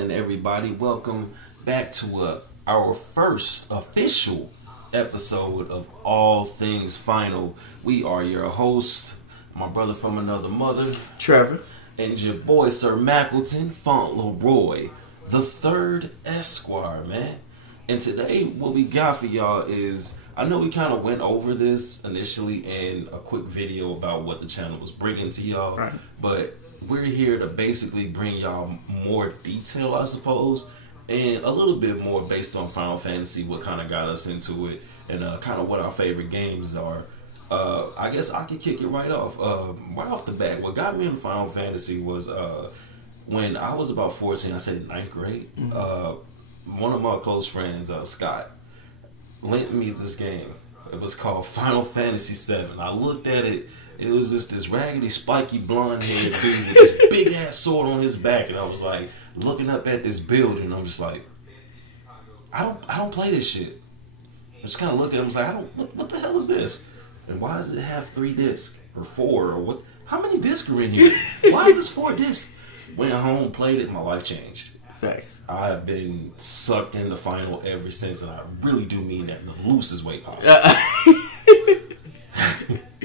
happening, everybody? Welcome back to our first official episode of All Things Final. We are your host, my brother from another mother, Trevor, and your boy, Sir Mackleton Fauntleroy, the third Esquire, man. And today, what we got for y'all is, I know we kind of went over this initially in a quick video about what the channel was bringing to y'all, right. But we're here to basically bring y'all more detail, I suppose, and a little bit more based on Final Fantasy, what kind of got us into it, and kind of what our favorite games are. I guess I could kick it right off. Right off the bat, what got me into Final Fantasy was when I was about 14, I said 9th grade. One of my close friends, Scott, lent me this game. It was called Final Fantasy VII. I looked at it. It was just this raggedy, spiky, blonde-haired dude with this big-ass sword on his back, and I was like looking up at this building. And I'm just like, I don't play this shit. I just kind of looked at him and was like, what the hell is this? And why does it have 3 discs or 4 or what? How many discs are in here? Why is this 4 discs? Went home, played it, my life changed. Facts. I have been sucked into Final ever since, and I really do mean that in the loosest way possible.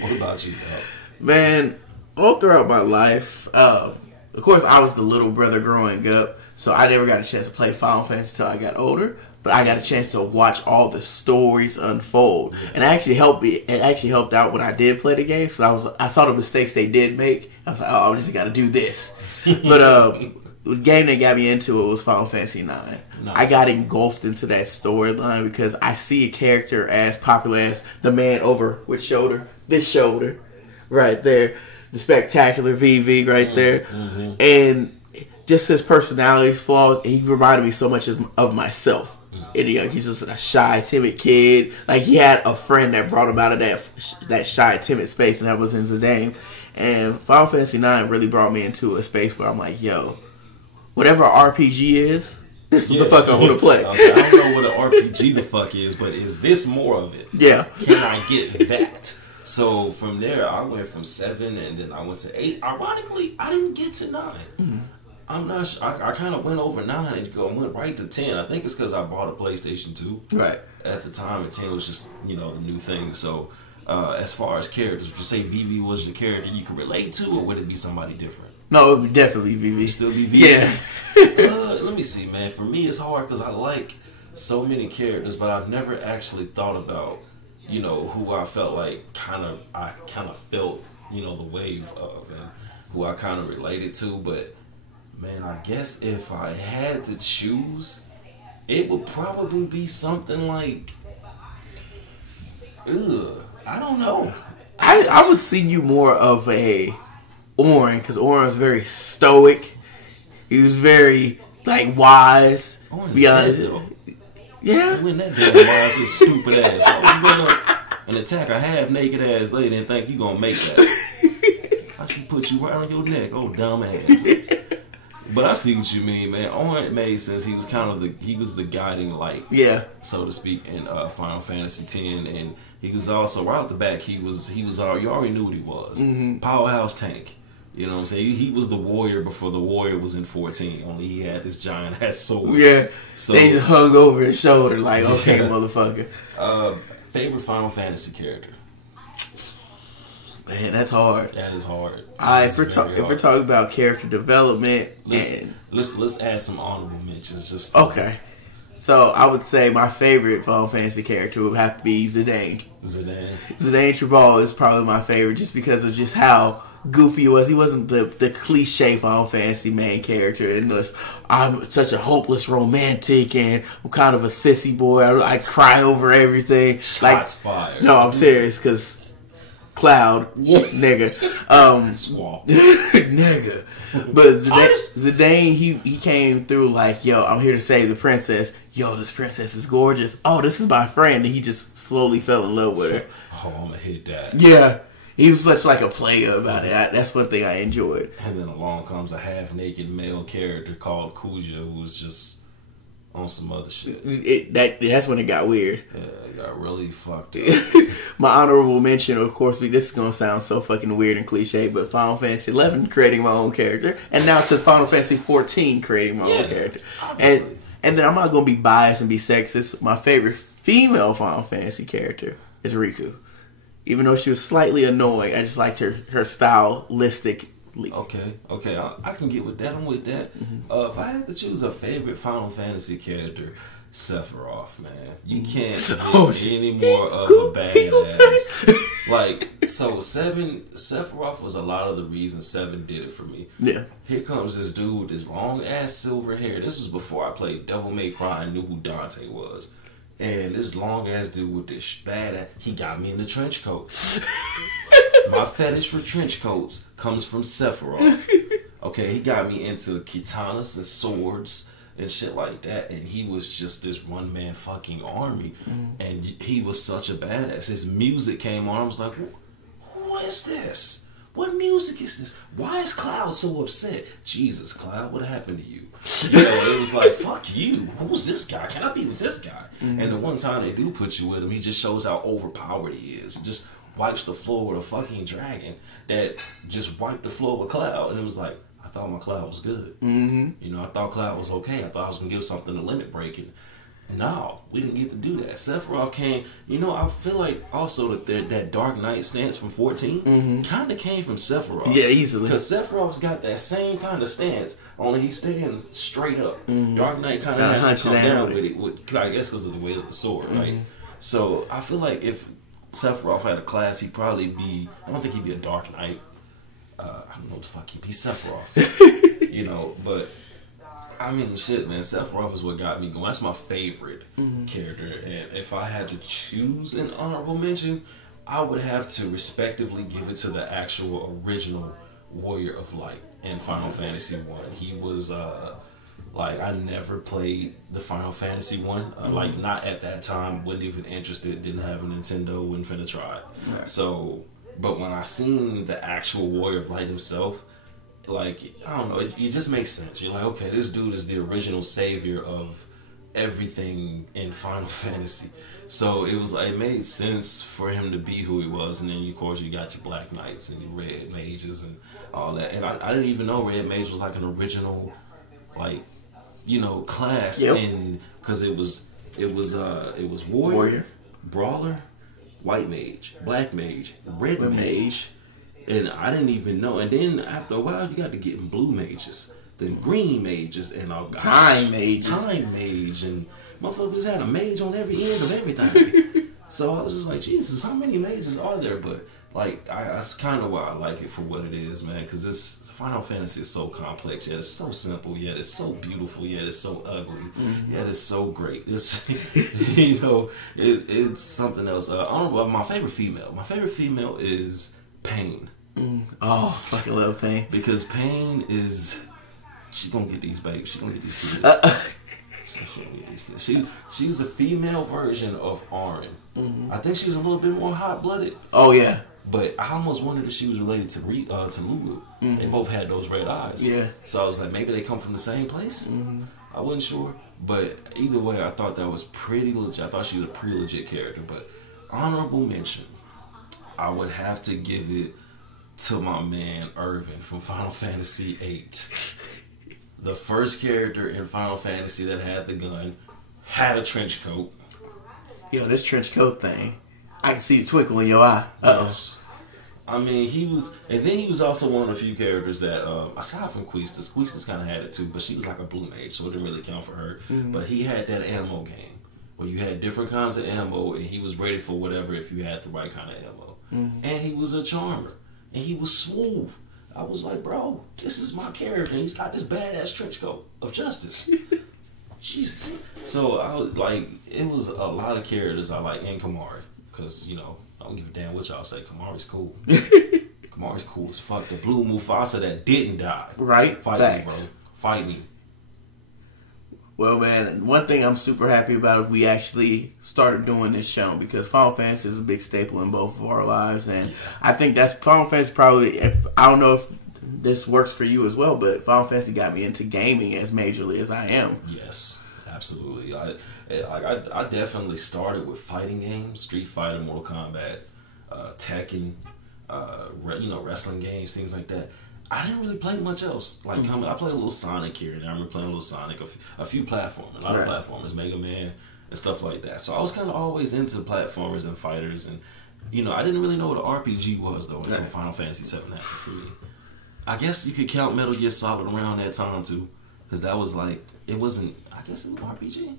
What about you, dog? Man, all throughout my life, of course, I was the little brother growing up, so I never got a chance to play Final Fantasy until I got older. But I got a chance to watch all the stories unfold, and it actually helped out when I did play the game. So I saw the mistakes they did make. I was like, oh, I just got to do this. But the game that got me into it was Final Fantasy IX. I got engulfed into that storyline because I see a character as popular as the man over which shoulder? This shoulder. Right there. The spectacular VV right there. Mm-hmm. And just his personality flaws, he reminded me so much of myself. And, he's just a shy, timid kid. Like, he had a friend that brought him out of that shy, timid space, and that was in Zidane. And Final Fantasy IX really brought me into a space where I'm like, yo, whatever RPG is, this is the fuck I want to play. I don't know what an RPG the fuck is, but is this more of it? Yeah. Can I get that? So from there, I went from 7, and then I went to 8. Ironically, I didn't get to 9. Mm-hmm. I'm not sure. I kind of went over 9 and went right to 10. I think it's because I bought a PlayStation 2. Right. At the time, and 10 was just, the new thing. So as far as characters, would you say Vivi was your character you could relate to, or would it be somebody different? No, it would definitely be Vivi. Still be Vivi? Yeah. Let me see, man. For me, it's hard because I like so many characters, but I've never actually thought about, who I felt like I kind of felt, the wave of, and who I kind of related to. But, man, I guess if I had to choose, it would probably be something like, I don't know. I would see you more of a Orin, because Orin's very stoic. He was very, wise. Orin's dead, though. Yeah. When that damn wise, his stupid ass. I was gonna attack a half-naked ass lady and think you gonna make that. I should put you right on your neck, oh dumb ass. But I see what you mean, man. Orin made sense. He was the guiding light, so to speak, in Final Fantasy X, and he was also right off the back. He was you already knew what he was. Mm-hmm. Powerhouse tank. You know what I'm saying? He was the warrior before the warrior was in 14. Only he had this giant ass sword. Yeah. So they just hung over his shoulder like, okay, motherfucker. Favorite Final Fantasy character? Man, that's hard. That is hard. If we're talking about character development, let's add some honorable mentions. Okay. So I would say my favorite Final Fantasy character would have to be Zidane. Zidane Tribal is probably my favorite, just because of just how goofy he was. He wasn't the cliche Final Fantasy main character, and I'm such a hopeless romantic, and I'm kind of a sissy boy. I cry over everything. Shots fired. No, I'm serious, because Cloud, nigga, nigga. But Zidane, he came through like, yo, I'm here to save the princess. Yo, this princess is gorgeous. Oh, this is my friend. And he just slowly fell in love with her. Oh, I'm gonna hit that. Yeah, he was such like a player about it. That's one thing I enjoyed. And then along comes a half-naked male character called Kuja, who's just on some other shit. That's when it got weird. Yeah, it got really fucked up. My honorable mention, of course, this is going to sound so fucking weird and cliche, but Final Fantasy 11 creating my own character, and now to Final Fantasy 14 creating my own character. Obviously. And then I'm not going to be biased and be sexist. My favorite female Final Fantasy character is Riku. Even though she was slightly annoying, I just liked her stylistic. Okay, I can get with that. I'm with that. If I had to choose a favorite Final Fantasy character, Sephiroth, man. You can't get any more of a badass. Like, so 7, Sephiroth was a lot of the reason 7 did it for me. Yeah. Here comes this dude with this long ass silver hair. This was before I played Devil May Cry and knew who Dante was. And this long ass dude with this badass, he got me in the trench coat. My fetish for trench coats comes from Sephiroth. Okay, he got me into katanas and swords and shit like that, and he was just this one man fucking army, and he was such a badass. His music came on, I was like, who is this? What music is this? Why is Cloud so upset? Jesus, Cloud, what happened to you? You know, it was like, fuck you. Who's this guy? Can I be with this guy? And the one time they do put you with him, he just shows how overpowered he is. Just wipes the floor with a fucking dragon that just wiped the floor with Cloud. And it was like, I thought my Cloud was good. You know, I thought Cloud was okay. I thought I was going to give something a limit breaking. No, we didn't get to do that. Sephiroth came, you know, I feel like also that Dark Knight stance from 14 kind of came from Sephiroth. Yeah, easily. Because Sephiroth's got that same kind of stance, only he stands straight up. Dark Knight kind of has to come down with it, I guess because of the weight of the sword, right? So I feel like if Sephiroth had a class, he'd probably be, I don't think he'd be a Dark Knight. I don't know what the fuck he'd be, Sephiroth. You know, but I mean, shit, man, Sephiroth is what got me going. That's my favorite character. And if I had to choose an honorable mention, I would have to respectively give it to the actual original Warrior of Light in Final Fantasy 1. He was, like, I never played the Final Fantasy 1. Like, not at that time, wasn't even interested, didn't have a Nintendo, wouldn't finna try it. Right. So, but when I seen the actual Warrior of Light himself, like, I don't know, it just makes sense. You're like, okay, this dude is the original savior of everything in Final Fantasy. So it was like, it made sense for him to be who he was. And then, of course, you got your Black Knights and your Red Mages and all that. And I didn't even know Red Mage was like an original, like, you know, class in, because it was Warrior, Brawler, White Mage, Black Mage, Red Mage. And I didn't even know. And then after a while, you got to get in Blue Mages, then Green Mages, and Time Mage, and motherfuckers just had a mage on every end of everything. So I was just like, Jesus, how many mages are there? But like, that's kind of why I like it for what it is, man. Because this Final Fantasy is so complex, yet it's so simple, yet it's so beautiful, yet it's so ugly, yet it's so great. It's you know, it's something else. My favorite female is Pain. Oh, fucking love Pain. Because Pain is, she's gonna get these babies. She's gonna get these kids. She's a female version of Auron. I think she was a little bit more hot-blooded. Oh yeah. But I almost wondered if she was related to Lulu. They both had those red eyes. Yeah. So I was like, maybe they come from the same place. I wasn't sure. But either way, I thought that was pretty legit. I thought she was a pretty legit character. But honorable mention, I would have to give it to my man Irvin from Final Fantasy VIII. The first character in Final Fantasy that had the gun, had a trench coat. Yo, this trench coat thing, I can see the twinkle in your eye. Yes. I mean, he was, and then he was also one of the few characters that, aside from Quistis kind of had it too, but she was like a blue mage, so it didn't really count for her. But he had that ammo game, where you had different kinds of ammo, and he was ready for whatever if you had the right kind of ammo. And he was a charmer, and he was smooth. I was like, bro, this is my character, and he's got this badass trench coat of justice. Jesus. So I was like, it was a lot of characters I like, and Kamari, because, you know, I don't give a damn what y'all say. Kamari's cool. Kamari's cool as fuck. The blue Mufasa that didn't die. Right? Fight Facts. me, bro. Fight me. Well, man, one thing I'm super happy about is we actually started doing this show, because Final Fantasy is a big staple in both of our lives, and I think that's Final Fantasy probably, I don't know if this works for you as well, but Final Fantasy got me into gaming as majorly as I am. Yes. Absolutely. I definitely started with fighting games, Street Fighter, Mortal Kombat, Tekken, wrestling games, things like that. I didn't really play much else. Like I played a little Sonic here and there. I remember playing a little Sonic, a few platformers, a lot of platformers, Mega Man and stuff like that. So I was kind of always into platformers and fighters, and I didn't really know what an RPG was though until Final Fantasy VII happened for me. I guess you could count Metal Gear Solid around that time too, because that was like it wasn't. I guess it was an RPG.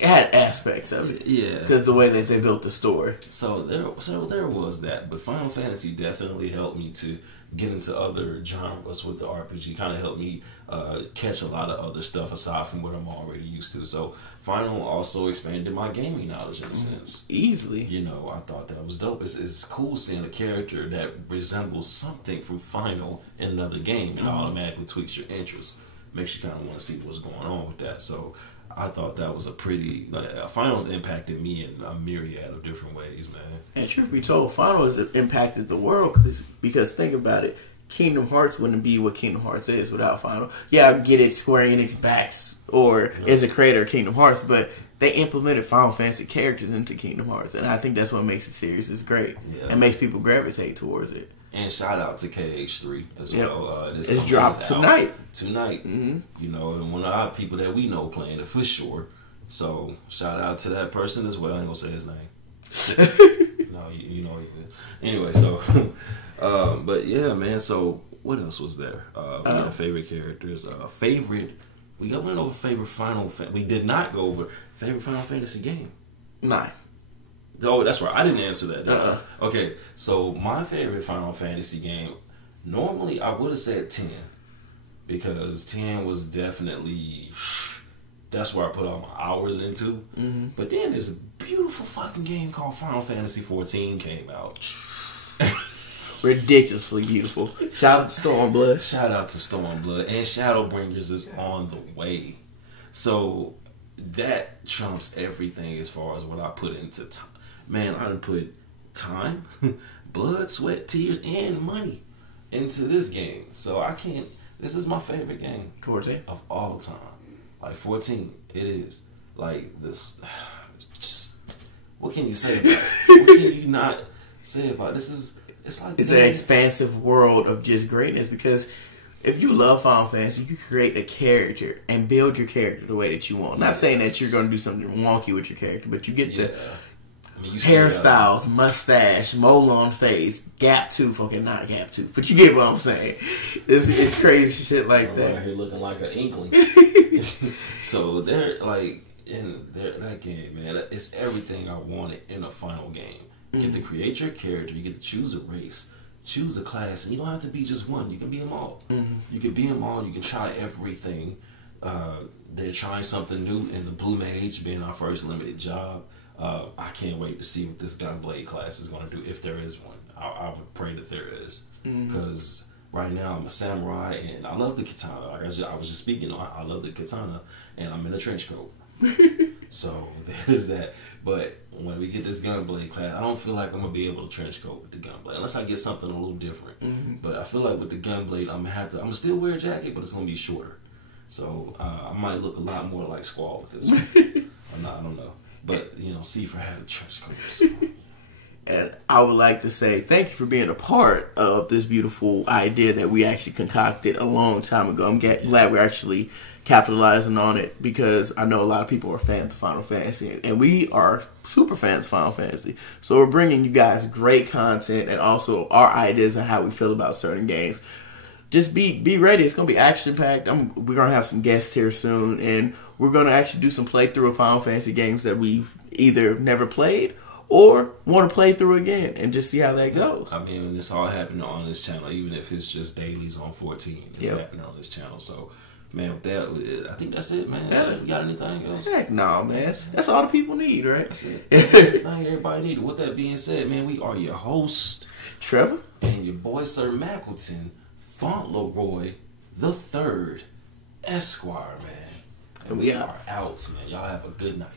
It had aspects of it, yeah, because the way that they built the story. So there was that, but Final Fantasy definitely helped me to get into other genres with the RPG. Kind of helped me catch a lot of other stuff aside from what I'm already used to. So Final also expanded my gaming knowledge in a sense. Easily. I thought that was dope. It's cool seeing a character that resembles something from Final in another game, and automatically tweaks your interest. Makes you kind of want to see what's going on with that. So I thought that was a pretty Finals impacted me in a myriad of different ways, man. And truth be told, Finals impacted the world because think about it, Kingdom Hearts wouldn't be what Kingdom Hearts is without Final. Yeah, I get it, Square Enix backs or is a creator of Kingdom Hearts, but they implemented Final Fantasy characters into Kingdom Hearts, and I think that's what makes the series is great and makes people gravitate towards it. And shout out to KH3 as well. It's dropped tonight. Mm-hmm. And one of our people that we know playing it for sure. So shout out to that person as well. I ain't gonna say his name. No, you know he did. Anyway, so but yeah, man. So what else was there? We got favorite characters. We went over favorite we did not go over favorite Final Fantasy game. 9. Oh, that's right. I didn't answer that. Okay, so my favorite Final Fantasy game, normally I would have said 10. Because 10 was definitely, that's where I put all my hours into. Mm-hmm. But then there's a beautiful fucking game called Final Fantasy 14 came out. Ridiculously beautiful. Shout out to Stormblood. Shout out to Stormblood. And Shadowbringers is on the way. So that trumps everything as far as what I put into time. Man, I done put time, blood, sweat, tears, and money into this game. So I can't. This is my favorite game 14 of all time. Like 14, it is. Like this. Just what can you say about it? What can you not say about it? It's like an expansive world of just greatness, because if you love Final Fantasy, you create a character and build your character the way that you want. Not saying that you're going to do something wonky with your character, but you get the hairstyles, mustache, mole on face, gap tooth. Okay, not gap tooth, but you get what I'm saying. It's crazy shit like that. Right here looking like an inkling. So they're like in that game, man. It's everything I wanted in a final game. You get to create your character. You get to choose a race, choose a class, and you don't have to be just one. You can be them all. You can be them all. You can try everything. They're trying something new in the Blue Mage, being our first limited job. I can't wait to see what this Gunblade class is going to do, if there is one. I would pray that there is, because right now I'm a samurai and I love the katana. Like I was just speaking, I love the katana, and I'm in a trench coat. So there's that. But when we get this Gunblade class, I don't feel like I'm gonna be able to trench coat with the Gunblade unless I get something a little different. But I feel like with the Gunblade, I'm gonna still wear a jacket, but it's gonna be shorter. So I might look a lot more like Squall with this one. I don't know. But, Cipher had a trench coat. So. And I would like to say thank you for being a part of this beautiful idea that we actually concocted a long time ago. I'm glad we're actually capitalizing on it, because I know a lot of people are fans of Final Fantasy, and we are super fans of Final Fantasy. So we're bringing you guys great content and also our ideas on how we feel about certain games. Just be ready. It's going to be action-packed. We're going to have some guests here soon, and we're going to actually do some playthrough of Final Fantasy games that we've either never played or want to play through again and just see how that goes. I mean, it's all happening on this channel, even if it's just dailies on 14. It's happening on this channel. So, man, with that, I think that's it, man. Yeah. You got anything else? Heck no, man. That's all the people need, right? That's it. Everybody need it. With that being said, man, we are your host, Trevor, and your boy, Sir Mackleton, Fauntleroy the Third, Esquire, man. And we are out, man. Y'all have a good night.